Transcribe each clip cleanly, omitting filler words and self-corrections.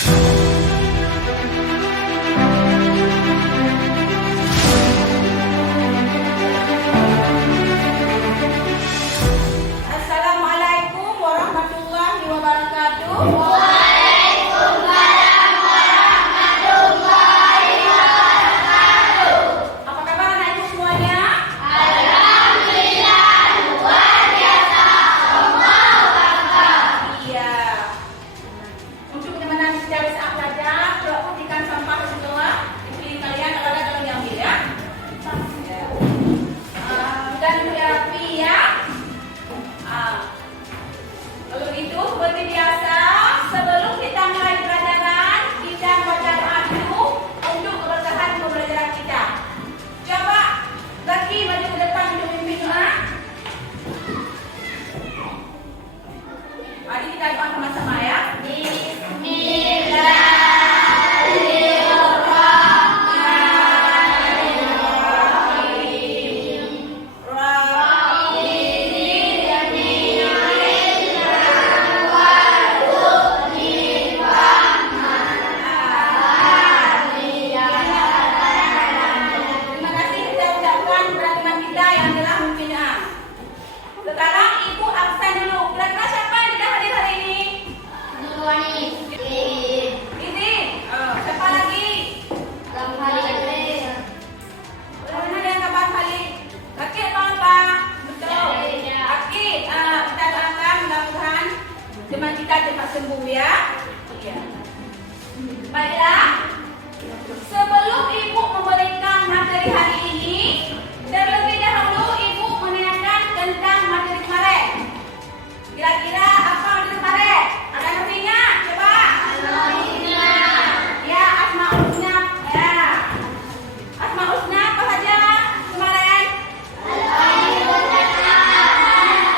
Assalamualaikum warahmatullahi wabarakatuh. Apa kabar anak ibu semuanya? Iya. Untuk menemani secara saat saja, perhatikan sampah semua. Dipilih kalian kalau ada tolong diambil ya. Dan untuk yang rapi ya. Kalau itu seperti biasa, sebelum kita mulai pelajaran, kita baca doa dulu untuk keberkahan pembelajaran kita. Coba lagi maju ke depan untuk memimpin doa. Mari kita doa sama-sama ya. Terima kasih kita ucapkan kepada teman kita yang telah memimpin doa. Sekarang ibu absen dulu. Kira-kira siapa yang tidak hadir hari ini? Ini. Siapa lagi? Mana ada yang kabar kali? Kaki atau apa? Betul. Kaki. Kita doakan mudah-mudahan teman kita cepat sembuh ya. Iya. Baiklah. Sebelum ibu memberikan materi hari ini, terlebih dahulu ibu menanyakan tentang materi kemarin. Kira-kira apa materi kemarin? Ada yang ingat? Coba. Ya, Asmaul Husna. Ya. Asmaul Husna apa saja kemarin?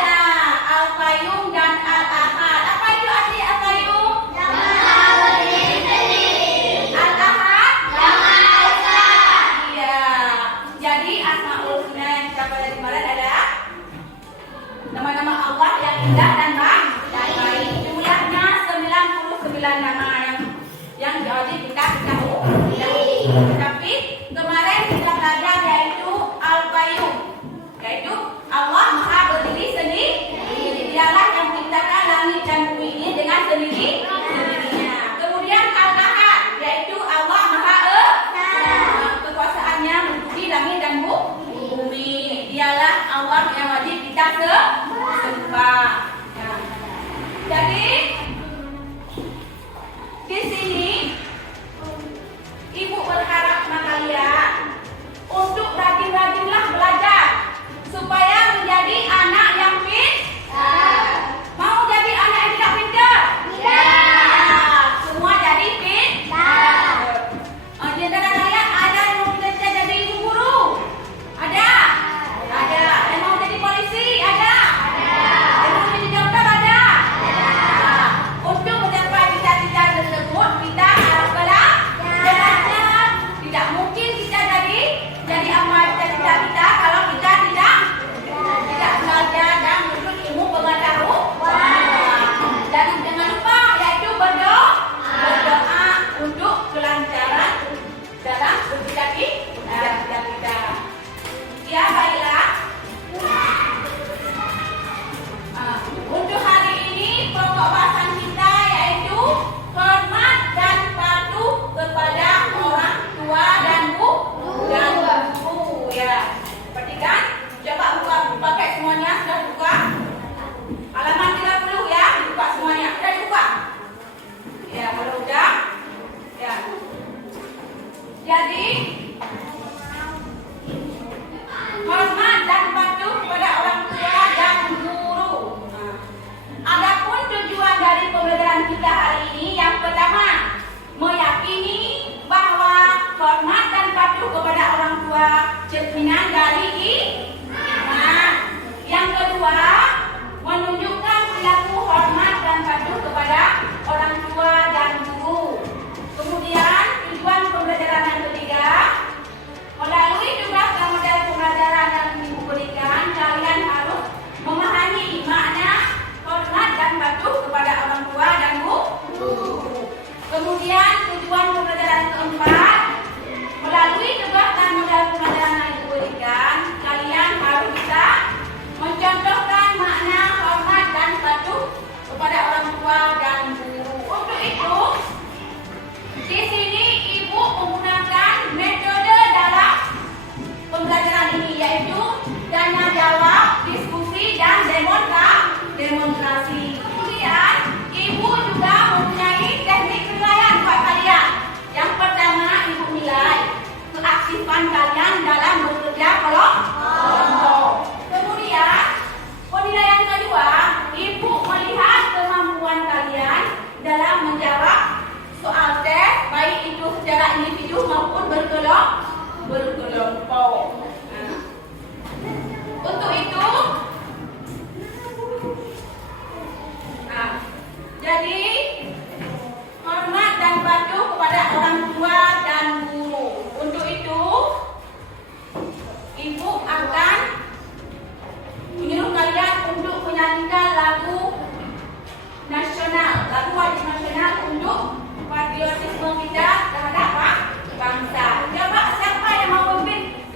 Ya, Al-Qayyum dan Al-Ahad. Apa itu arti Al-Qayyum? Al-Ahad? Iya. Jadi Asmaul Husna yang kita pelajari kemarin ada nama-nama Allah yang indah dan baik. Jumlahnya 99 nama yang wajib kita ketahui. Tapi kemarin kita belajar yaitu Al-Qayyum, yaitu Allah Maha Berdiri sendiri. Dialah yang menciptakan langit dan bumi ini dengan sendirinya. Kemudian Al-Ahad, yaitu Allah Maha kekuasaannya meliputi langit dan bumi. Dialah Allah yang wajib kita sembah. Ya. Jadi di sini ibu berharap sama kalian untuk rajin-rajinlah belajar supaya menjadi anak yang pintar. Mau jadi anak yang tidak pintar? Kemudian tujuan pembelajaran keempat, melalui tugas dan modal pembelajaran yang diberikan, kalian harus bisa mencontohkan makna hormat dan patuh kepada orang tua dan guru. Untuk itu, di sini ibu menggunakan metode dalam pembelajaran ini, yaitu tanya jawab, diskusi, dan demonstrasi. Kemudian ibu juga mempunyai teknik penilaian buat kalian. Yang pertama, ibu nilai keaktifan kalian dalam bekerja kelompok. Kemudian penilaian kedua, ibu melihat kemampuan kalian dalam menjawab soal tes, baik itu secara individu maupun berkelompok. Untuk itu, jadi hormat dan patuh kepada orang tua dan guru. Untuk itu, ibu akan menyuruh kalian untuk menyanyikan lagu nasional, lagu wajib nasional untuk patriotisme kita terhadap bangsa. Coba siapa yang mau memimpin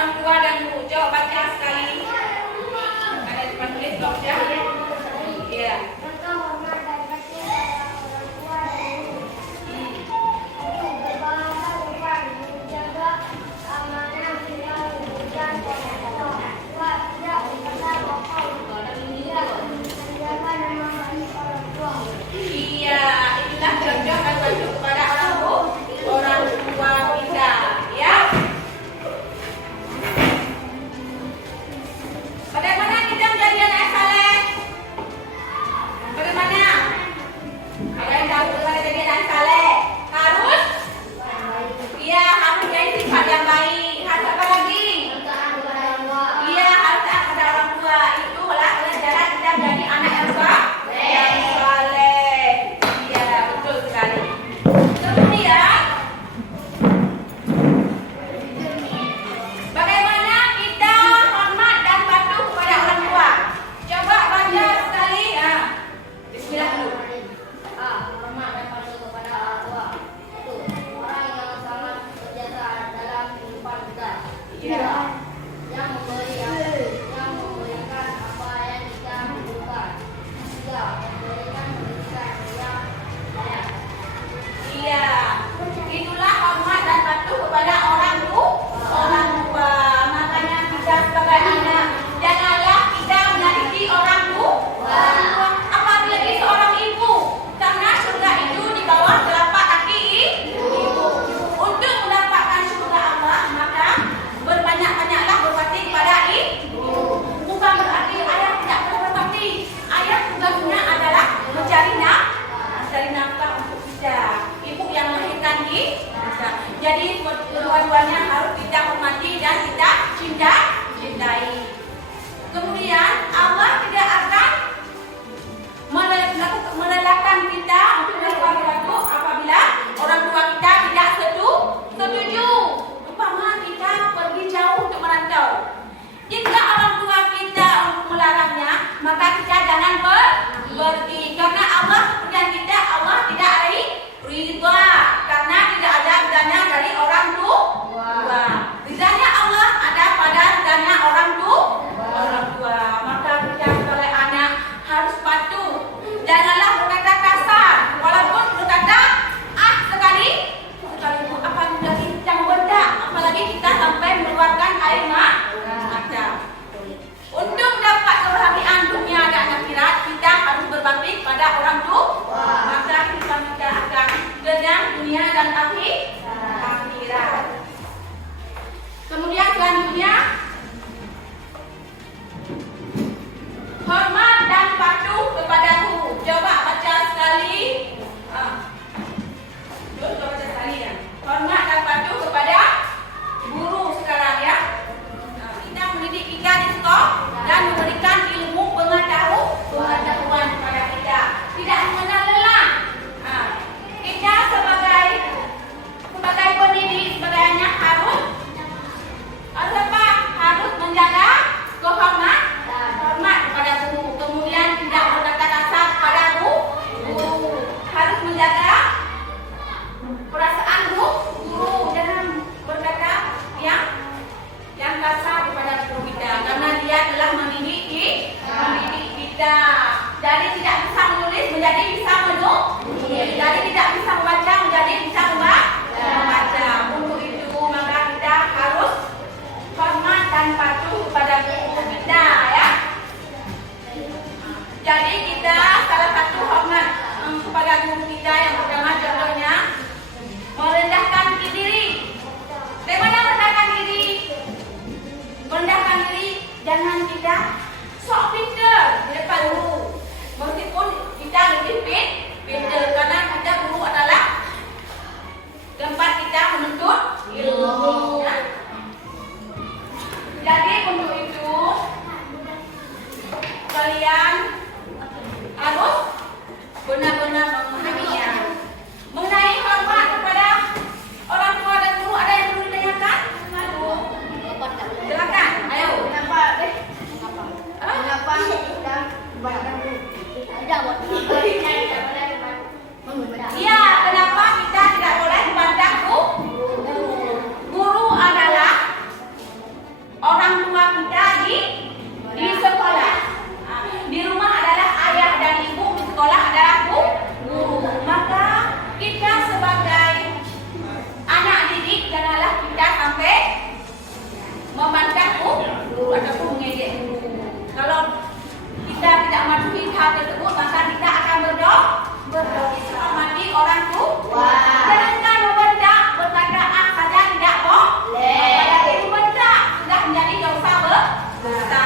orang tua dan guru. Coba baca sekali. Ada di depan tulis dong ya. Iya. Iya, itulah contoh dan bentuk kepada orang tua kita, ya. Bagaimana kita menjadi anak saleh? Bagaimana? Kalian tahu bagaimana jadi anak saleh? Harus, iya harus jadi sifat yang baik. Harus apa lagi? Iya harus taat pada orang tua. Itulah cara kita menjadi anak yang saleh. Jadi kedua-duanya harus kita hormati dan kita cintai. Kemudian Allah tidak akan melelahkan kita untuk melakukan sesuatu apabila orang tua kita tidak setuju. Umpama kita pergi jauh untuk merantau. Jika orang tua kita untuk melarangnya, maka kita jangan pergi karena Allah dan kita Allah tidak ridha karena tidak ada ridhanya dari orang tua. Ridhanya Allah ada pada ridhanya orang tua. Maka kita sebagai anak harus patuh. Janganlah berkata kasar, walaupun berkata sekali apalagi kita membentak, apalagi kita sampai mengeluarkan air mata. Untuk dapat kebahagiaan dunia dan akhirat, kita harus berbakti pada orang tua. Maka kita akan kenyang dunia dan akhirat. Kemudian selanjutnya hormat dan patuh kepada guru. Coba baca sekali. Coba baca sekali ya. Hormat dan patuh kepada guru sekarang ya. Kita mendidik kita di sekolah dan memberikan ilmu pengetahuan kepada kita. Tidak mengenal lelah. Kita sebagai pendidik sebagainya harus apa? Harus menjaga hormat kepada guru. Kemudian tidak berkata kasar kepada guru. Harus menjaga perasaan guru. Jangan berkata yang kasar kepada guru kita karena dia telah mendidik kita. Jadi tidak bisa menulis menjadi bisa menulis. Jadi tidak bisa membaca menjadi bisa membaca. Untuk itu maka kita harus hormat dan patuh kepada guru kita ya. Jadi kita salah satu hormat kepada guru kita yang pertama contohnya merendahkan diri. Bagaimana merendahkan diri? Merendahkan diri jangan kita sok pintar di depan guru. Meskipun kita lebih pintar karena kita guru adalah tempat kita menuntut ilmu. Ya. Jadi untuk itu kalian harus benar-benar memahaminya. Mengenai hormat kepada orang tua dan guru ada yang perlu ditanyakan? Silakan, ayo. orang tua kita di sekolah. Di rumah adalah ayah dan ibu, di sekolah adalah guru. Maka kita sebagai anak didik janganlah kita sampai memandang guru ataupun mengejek guru. Kalau kita tidak mematuhi hal tersebut, maka kita akan berdosa mati orang tua. Jangan membentak, berkata saja tidak boleh. Apalagi membentak sudah menjadi dosa besar.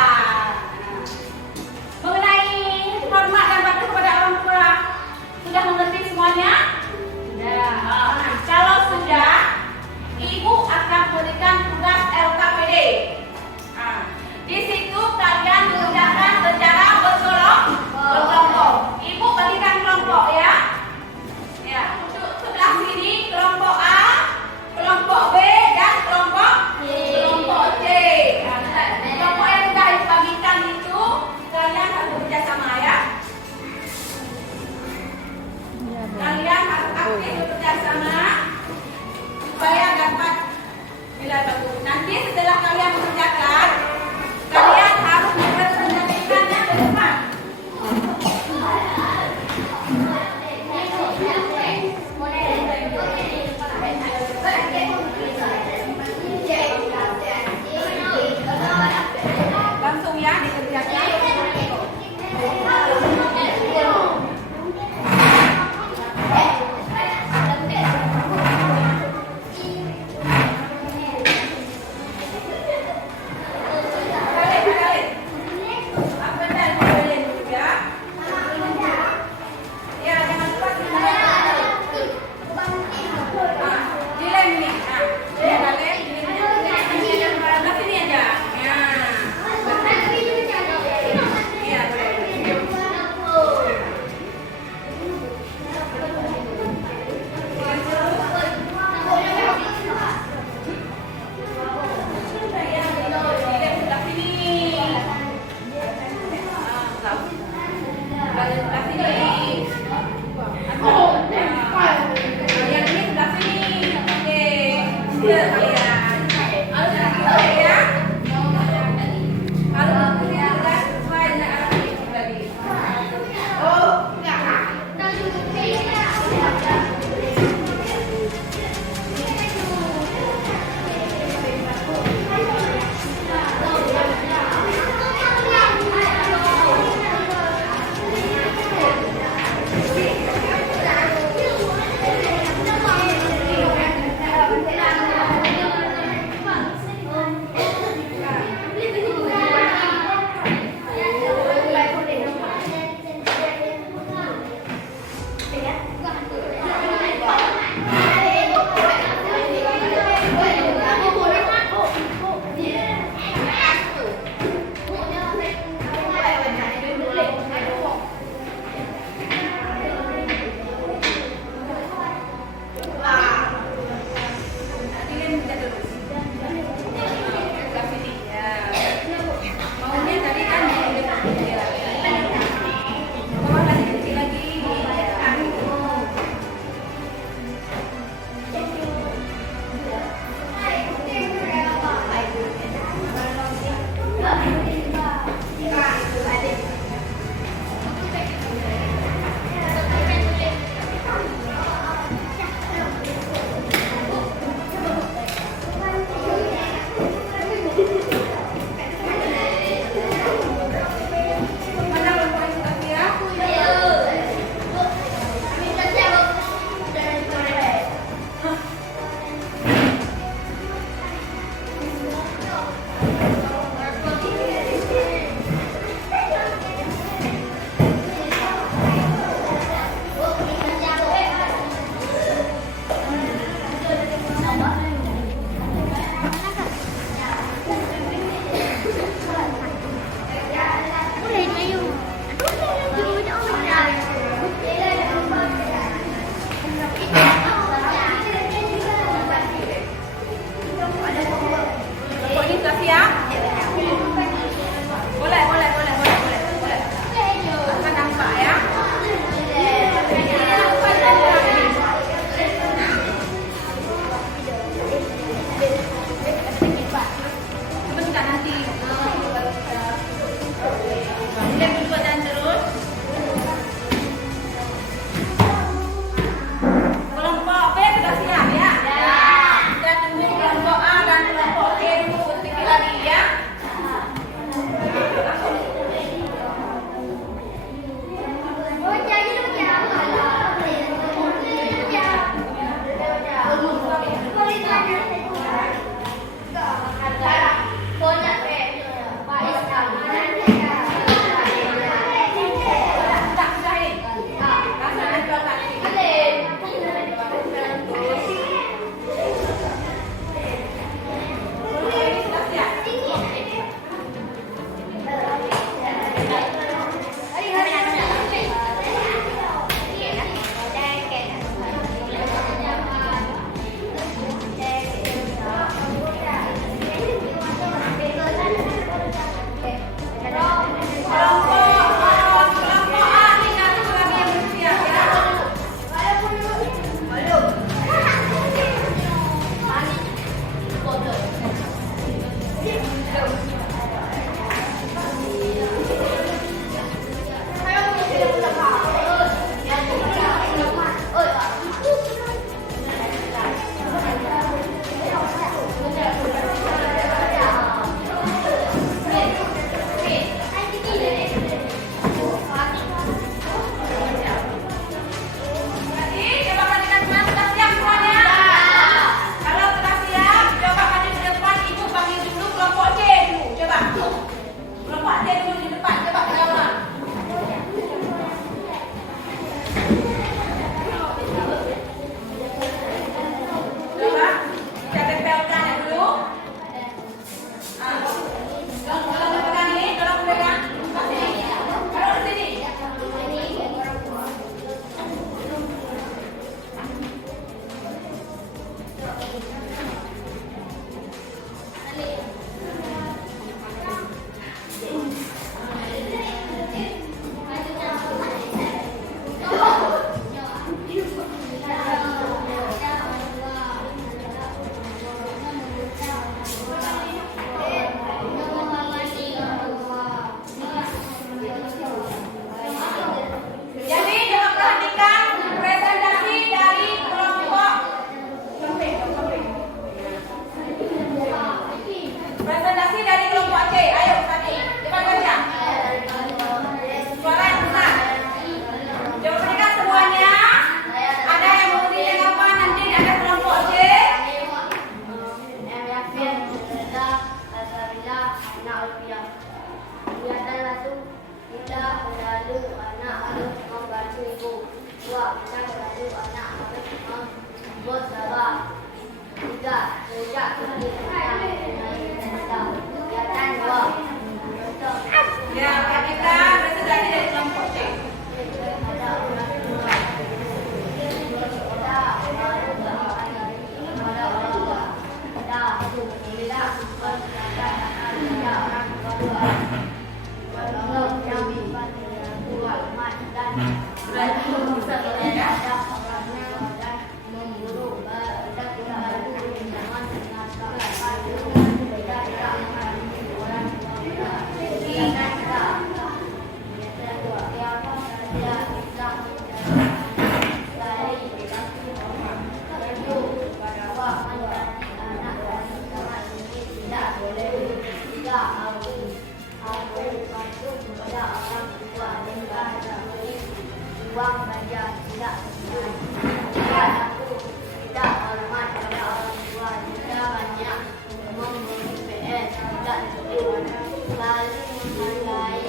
Lalu menghargai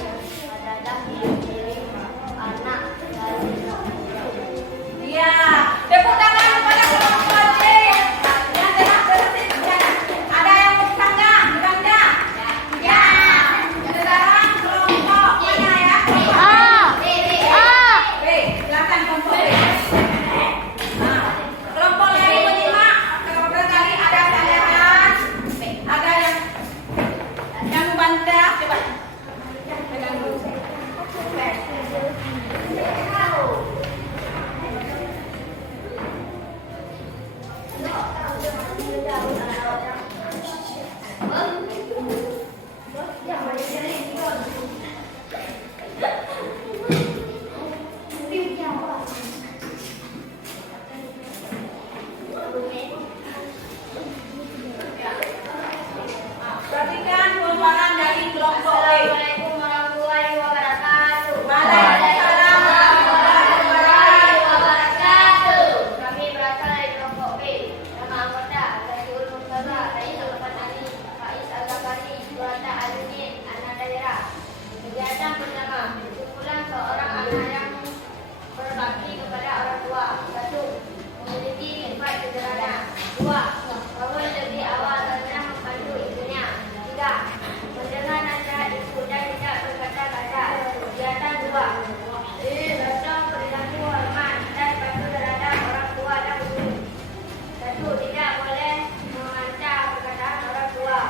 adalah mengirim anak dari Iya, tepuk tangan kepada kelompok C yang telah berhasil. Ada yang mau bukan nggak? Bukan nggak? Ya. Sekarang kelompok mana ya? Kelompok B. Silakan kelompok B. Nah, kelompok yang menyimak barangkali ada kesalahan, ada yang membantah. Coba pegang dulu. Perhatikan pemaparan dari kelompok B. Assalamualaikum warahmatullahi wabarakatuh. Waalaikumsalam warahmatullahi wabarakatuh. Kami berasal dari kelompok B. Nama anggota Rasul Mustafa, Rais Al-Fatani, Faiz Al-Zakari, Suwata Al-Unin, anak daerah. Kegiatan pertama, kumpulan seorang anak yang berbakti kepada orang tua. 1. Memiliki sifat sederhana. 2. Bangun lebih awal karena membantu ibunya. 3. Mendengar nasihat ibu dan tidak berkata kasar. Kegiatan 2. Contoh perilaku hormat dan patuh terhadap orang tua dan guru. 1. Tidak boleh memantah perkataan orang tua.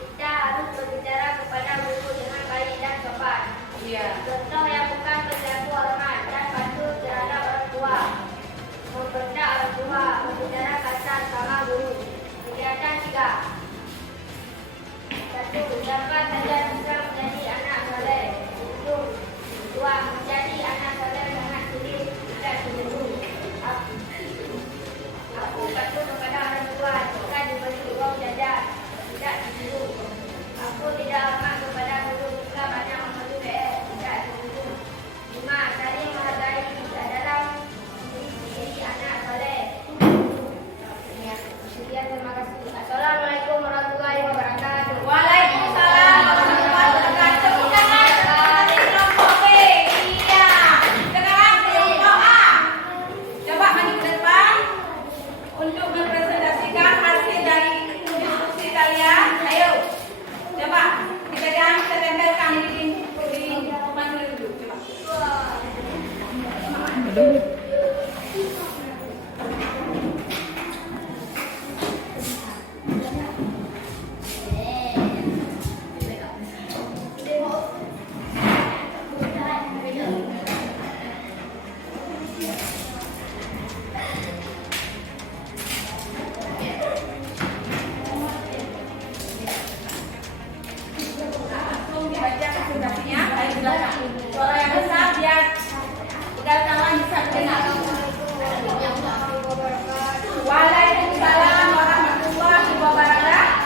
Kita harus berbicara kepada guru dengan baik dan sopan. Iya. Contoh yang bukan perilaku hormat dan patuh terhadap orang tua. Membentak orang tua, berbicara kasar sama guru. Kegiatan 3. 1. Dapat saja bisa menjadi anak soleh. 2. Menjadi anak soleh sangat sulit, tidak seminggu. Aku patuh kepada orang tua jika diberi uang jajan, tidak seminggu. Aku tidak hormat kepada guru jika banyak memberi PR, tidak seminggu. 5. Saling menghargai dalam diri anak soleh. Sekian, terima kasih. Assalamualaikum warahmatullahi wabarakatuh. Waalaikumsalam warahmatullahi wabarakatuh. Tepuk tangan dari kelompok B. Iya. Sekarang kelompok A. Coba maju ke depan untuk mempresentasikan hasil dari diskusi kalian. Ayo. Coba kita tempelkan di maju dulu. Coba. Langsung dibaca presentasinya. Ayo silakan. Suara yang besar biar kawan bisa dengar. Waalaikumsalam warahmatullahi wabarakatuh.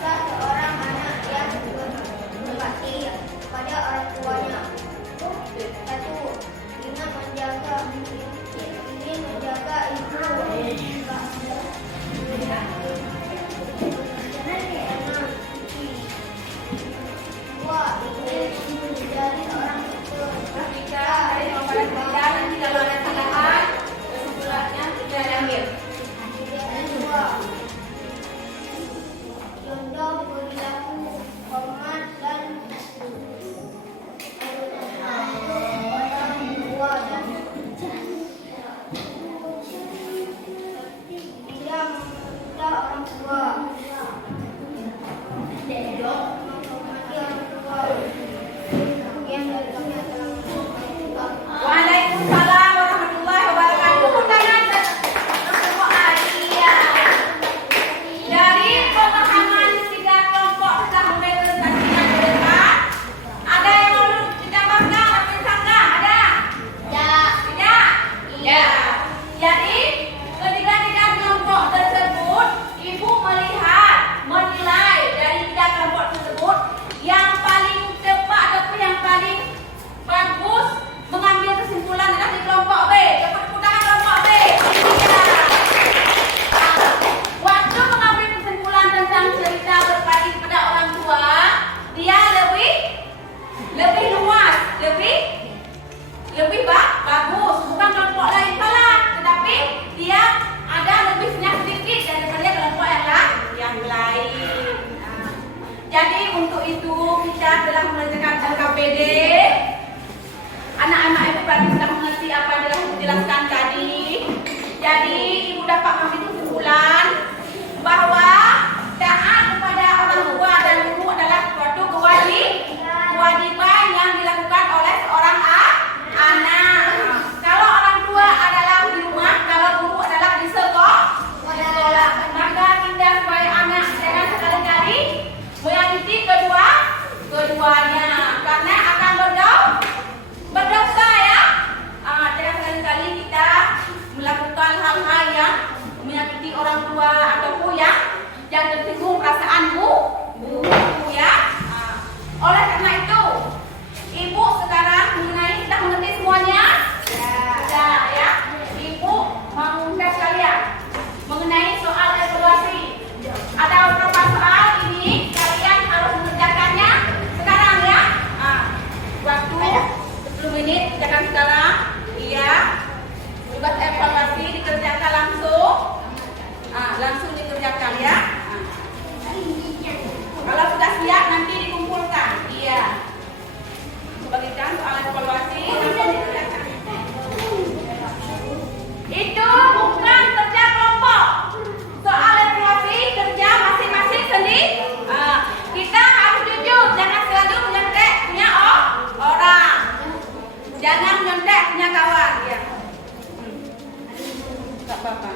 Seorang anak yang Jadi ibu dapat mengambil kesimpulan bahwa taat kepada orang tua dan guru adalah suatu kewajiban yang dilakukan oleh seorang anak. Kalau orang tua adalah di rumah, kalau guru adalah di sekolah, maka kita sebagai anak jangan sekali-kali menyakiti keduanya karena akan berdosa ya. Jangan sekali-kali kita melakukan hal-hal yang menyakiti orang tua ataupun yang tersinggung perasaan bu ya. Oleh karena itu, ibu sekarang sudah mengerti semuanya. Sudah ya. Ibu mengundang kalian mengenai soal evaluasi. Ada beberapa soal ini kalian harus mengerjakannya sekarang ya. Waktu 10 menit kerjakan sekarang. Iya. Tugas evaluasi dikerjakan langsung dikerjakan ya. Kalau sudah siap nanti dikumpulkan. Iya. Bagikan soal evaluasi langsung dikerjakan. Itu bukan kerja kelompok. Soal evaluasi kerja masing-masing sendiri. Kita harus jujur, jangan selalu menyontek punya orang. Jangan menyontek punya kawan ya. Tak apa-apa.